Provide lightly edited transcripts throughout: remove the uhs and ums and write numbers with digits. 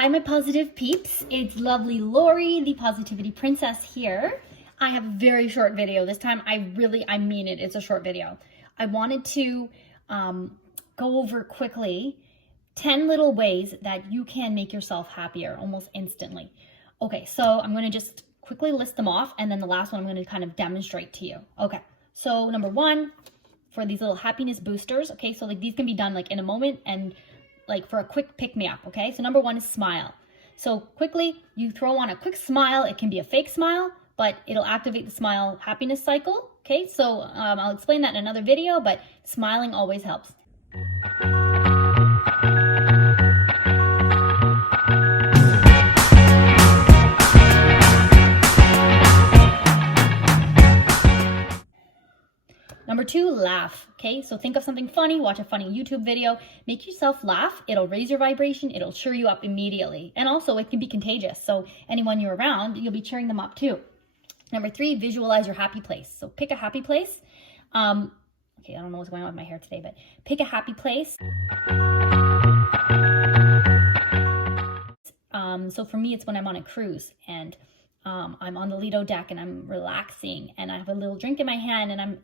Hi, my positive peeps. It's lovely Lori, the positivity princess here. I have a very short video this time. I mean it. It's a short video. I wanted to go over quickly 10 little ways that you can make yourself happier almost instantly. Okay, so I'm going to just quickly list them off, and then the last one I'm going to kind of demonstrate to you. Okay, so number one, for these little happiness boosters. Okay, so like these can be done like in a moment and like for a quick pick-me-up. Okay, so number one is smile. So quickly you throw on a quick smile. It can be a fake smile, but it'll activate the smile happiness cycle. Okay, so I'll explain that in another video, but smiling always helps. Number two, laugh. Okay, so think of something funny, watch a funny YouTube video, make yourself laugh. It'll raise your vibration, it'll cheer you up immediately. And also it can be contagious. So anyone you're around, you'll be cheering them up too. Number three, visualize your happy place. So pick a happy place. Okay, I don't know what's going on with my hair today, but pick a happy place. So for me, it's when I'm on a cruise and I'm on the Lido deck and I'm relaxing and I have a little drink in my hand and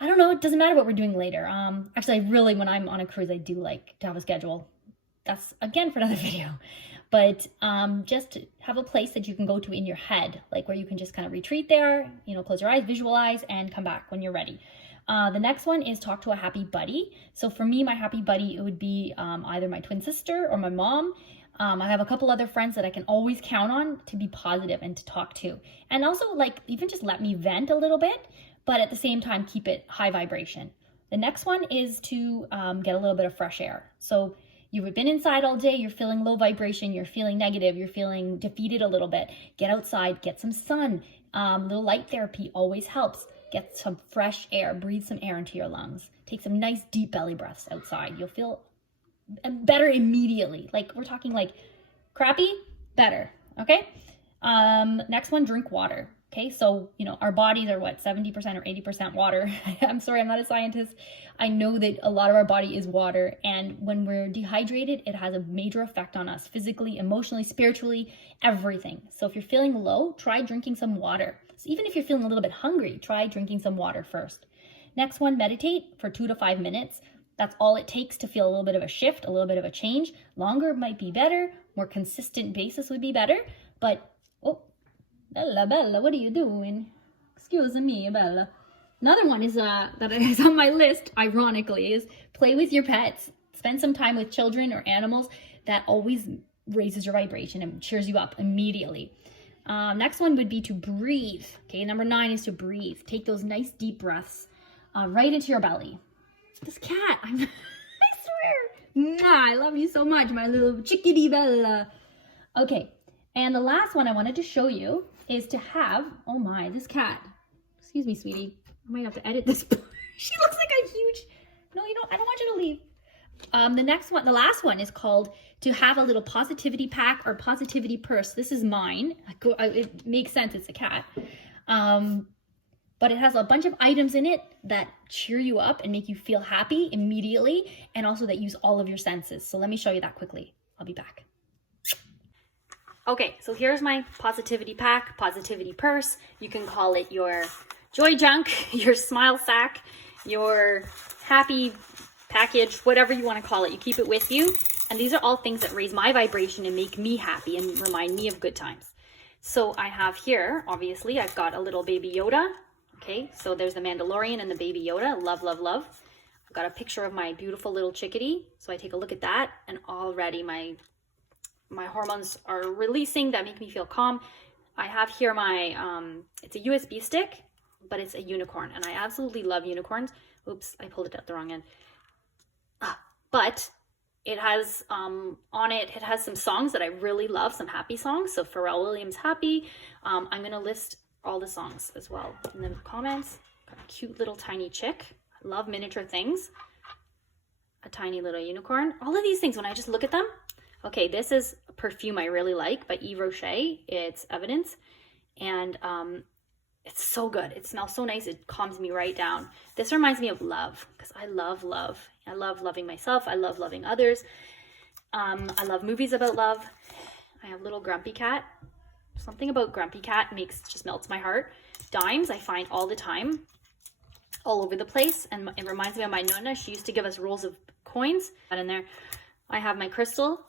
I don't know, it doesn't matter what we're doing later. Actually, when I'm on a cruise, I do like to have a schedule. That's again for another video. But just have a place that you can go to in your head, like where you can just kind of retreat there, you know, close your eyes, visualize, and come back when you're ready. The next one is talk to a happy buddy. So for me, my happy buddy, it would be either my twin sister or my mom. I have a couple other friends that I can always count on to be positive and to talk to. And also like even just let me vent a little bit, but at the same time, keep it high vibration. The next one is to get a little bit of fresh air. So you've been inside all day, you're feeling low vibration, you're feeling negative, you're feeling defeated a little bit. Get outside, get some sun. Little light therapy always helps. Get some fresh air, breathe some air into your lungs. Take some nice deep belly breaths outside. You'll feel better immediately. Like we're talking like crappy, better, okay? Next one, drink water. Okay, so, you know, our bodies are what, 70% or 80% water. I'm sorry, I'm not a scientist. I know that a lot of our body is water. And when we're dehydrated, it has a major effect on us physically, emotionally, spiritually, everything. So if you're feeling low, try drinking some water. So even if you're feeling a little bit hungry, try drinking some water first. Next one, meditate for 2 to 5 minutes. That's all it takes to feel a little bit of a shift, a little bit of a change. Longer might be better, more consistent basis would be better, but Bella, what are you doing? Excuse me, Bella. Another one is that is on my list, ironically, is play with your pets. Spend some time with children or animals. That always raises your vibration and cheers you up immediately. Next one would be to breathe. Okay, number 9 is to breathe. Take those nice deep breaths right into your belly. This cat, I swear. Mwah, I love you so much, my little chickadee Bella. Okay, and the last one I wanted to show you is to have, oh my, this cat. Excuse me, sweetie. I might have to edit this. She looks like a huge, no, you don't, I don't want you to leave. The last one is called to have a little positivity pack or positivity purse. This is mine. It makes sense, it's a cat. But it has a bunch of items in it that cheer you up and make you feel happy immediately, and also that use all of your senses. So let me show you that quickly. I'll be back. Okay, so here's my positivity pack, positivity purse. You can call it your joy junk, your smile sack, your happy package, whatever you want to call it. You keep it with you. And these are all things that raise my vibration and make me happy and remind me of good times. So I have here, obviously, I've got a little baby Yoda. Okay, so there's the Mandalorian and the baby Yoda. Love, love, love. I've got a picture of my beautiful little chickadee. So I take a look at that and already my hormones are releasing that make me feel calm. I have here my, it's a USB stick, but it's a unicorn. And I absolutely love unicorns. Oops, I pulled it out the wrong end. But it has, on it has some songs that I really love, some happy songs. So Pharrell Williams, Happy. I'm going to list all the songs as well in the comments. Got a cute little tiny chick. I love miniature things. A tiny little unicorn. All of these things, when I just look at them. Okay, this is a perfume I really like by Yves Rocher. It's Evidence. And it's so good. It smells so nice. It calms me right down. This reminds me of love because I love love. I love loving myself. I love loving others. I love movies about love. I have little Grumpy Cat. Something about Grumpy Cat just melts my heart. Dimes I find all the time, all over the place, and it reminds me of my nonna. She used to give us rolls of coins. Got in there. I have my crystal,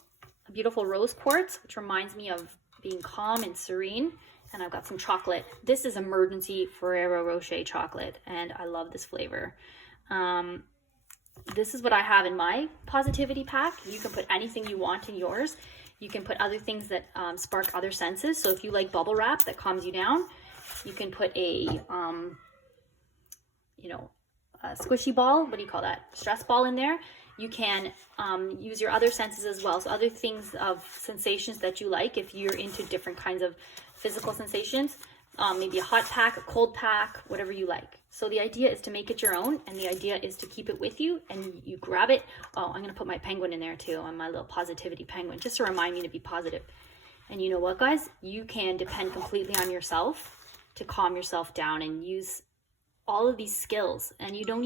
a beautiful rose quartz, which reminds me of being calm and serene. And I've got some chocolate. This is Emergency Ferrero Rocher chocolate, and I love this flavor. This is what I have in my positivity pack. You can put anything you want in yours. You can put other things that spark other senses. So if you like bubble wrap that calms you down, you can put a squishy ball. What do you call that? Stress ball in there. You can use your other senses as well. So other things of sensations that you like, if you're into different kinds of physical sensations, maybe a hot pack, a cold pack, whatever you like. So the idea is to make it your own, and the idea is to keep it with you, and you grab it. Oh, I'm going to put my penguin in there too, on my little positivity penguin, just to remind me to be positive. And you know what, guys? You can depend completely on yourself to calm yourself down and use all of these skills. And you won't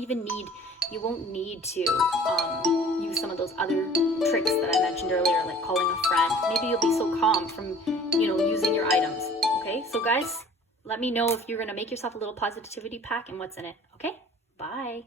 need to use some of those other tricks that I mentioned earlier, like calling a friend. Maybe you'll be so calm from, using your items. Okay, so guys, let me know if you're going to make yourself a little positivity pack and what's in it. Okay, bye.